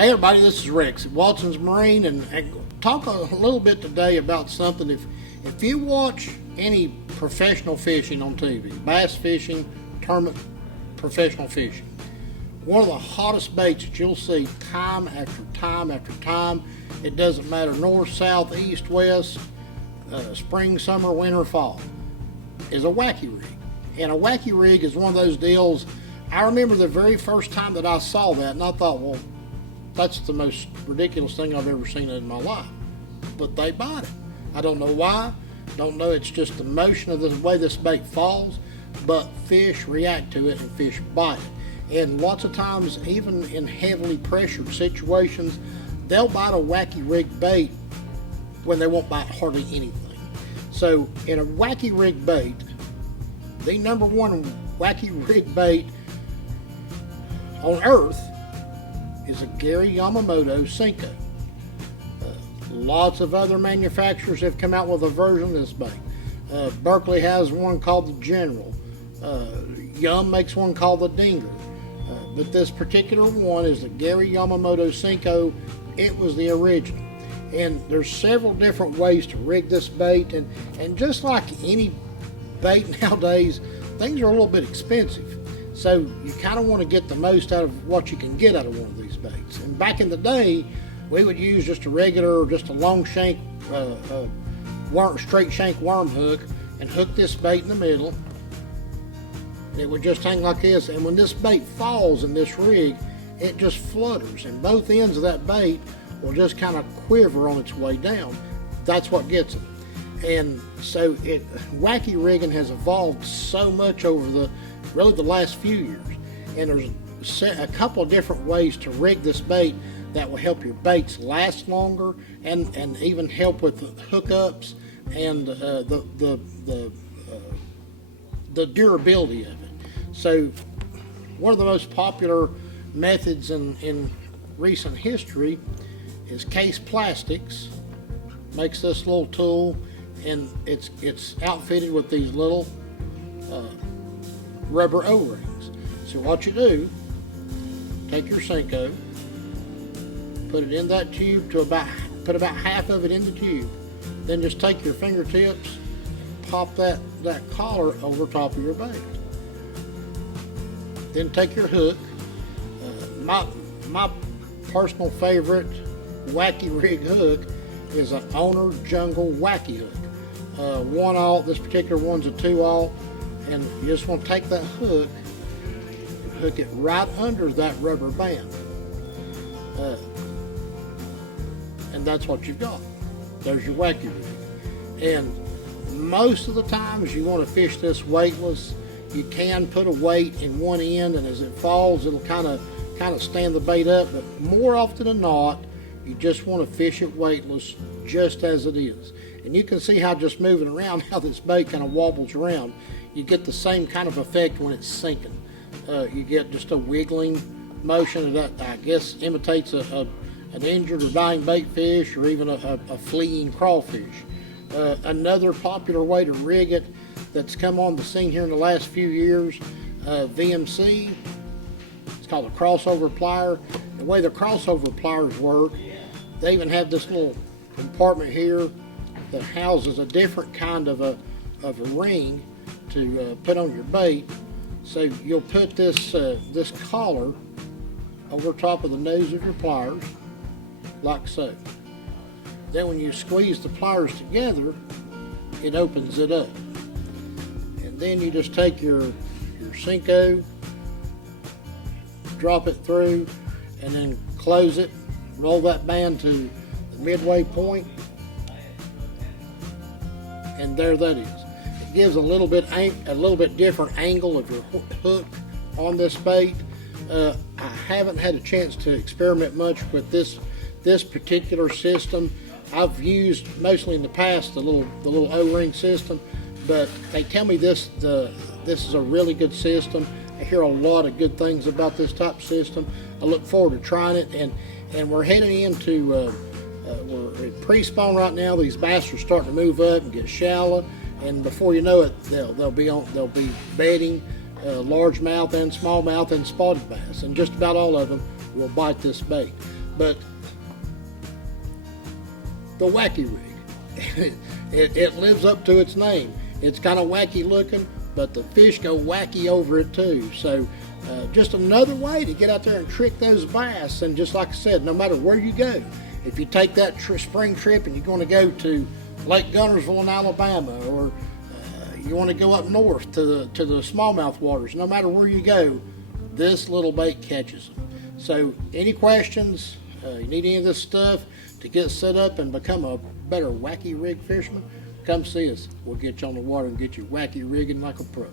Hey everybody, this is Rex at Watson's Marine, and talk a little bit today about something. If you watch any professional fishing on TV, bass fishing, tournament professional fishing, one of the hottest baits that you'll see time after time after time, it doesn't matter north, south, east, west, spring, summer, winter, fall, is a wacky rig. And a wacky rig is one of those deals. I remember the very first time that I saw that, and I thought, well, that's the most ridiculous thing I've ever seen in my life. But they bite it. I don't know why. Don't know. It's just the motion of the way this bait falls. But fish react to it and fish bite it. And lots of times, even in heavily pressured situations, they'll bite a wacky rig bait when they won't bite hardly anything. So in a wacky rig bait, the number one wacky rig bait on earth is a Gary Yamamoto Senko. Lots of other manufacturers have come out with a version of this bait. Berkeley has one called the General. Yum makes one called the Dinger. But this particular one is the Gary Yamamoto Senko. It was the original. And there's several different ways to rig this bait. And just like any bait nowadays, things are a little bit expensive. So you kind of want to get the most out of what you can get out of one of these baits. And back in the day, we would use just a regular, just a long shank, straight shank worm hook, and hook this bait in the middle. It would just hang like this. And when this bait falls in this rig, it just flutters, and both ends of that bait will just kind of quiver on its way down. That's what gets it. And so wacky rigging has evolved so much over really the last few years, and there's a couple of different ways to rig this bait that will help your baits last longer and even help with the hookups and the durability of it. So one of the most popular methods in recent history is Case Plastics. Makes this little tool, and it's outfitted with these little rubber O-rings. So what you do, take your Senko, put it in that tube put about half of it in the tube, then just take your fingertips, pop that collar over top of your bait. Then take your hook. My personal favorite wacky rig hook is an Owner Jungle Wacky hook. 1/0. This particular one's a 2/0. And you just want to take that hook and hook it right under that rubber band. And that's what you've got. There's your wacky rig. And most of the times you want to fish this weightless. You can put a weight in one end, and as it falls, it'll kind of stand the bait up. But more often than not, you just want to fish it weightless, just as it is. And you can see how just moving around, how this bait kind of wobbles around. You get the same kind of effect when it's sinking. You get just a wiggling motion that I guess imitates an injured or dying bait fish, or even a fleeing crawfish. Another popular way to rig it that's come on the scene here in the last few years, VMC. It's called a crossover plier. The way the crossover pliers work, they even have this little compartment here that houses a different kind of a ring to put on your bait. So you'll put this collar over top of the nose of your pliers, like so. Then when you squeeze the pliers together, it opens it up. And then you just take your Senko, drop it through, and then close it, roll that band to the midway point, and there that is. It gives a little bit different angle of your hook on this bait. I haven't had a chance to experiment much with this particular system. I've used mostly in the past the little O-ring system, but they tell me this is a really good system. I hear a lot of good things about this type system. I look forward to trying it, and we're heading into we're at pre-spawn right now. These bass are starting to move up and get shallow, and before you know it, they'll be bedding largemouth and smallmouth and spotted bass, and just about all of them will bite this bait. But the Wacky rig, it lives up to its name. It's kind of wacky looking, but the fish go wacky over it too. So just another way to get out there and trick those bass. And just like I said, no matter where you go, if you take that spring trip and you're going to go to Lake Gunnersville in Alabama, or you want to go up north to the smallmouth waters, no matter where you go, this little bait catches them. So any questions, you need any of this stuff to get set up and become a better wacky rig fisherman, come see us. We'll get you on the water and get you wacky rigging like a pro.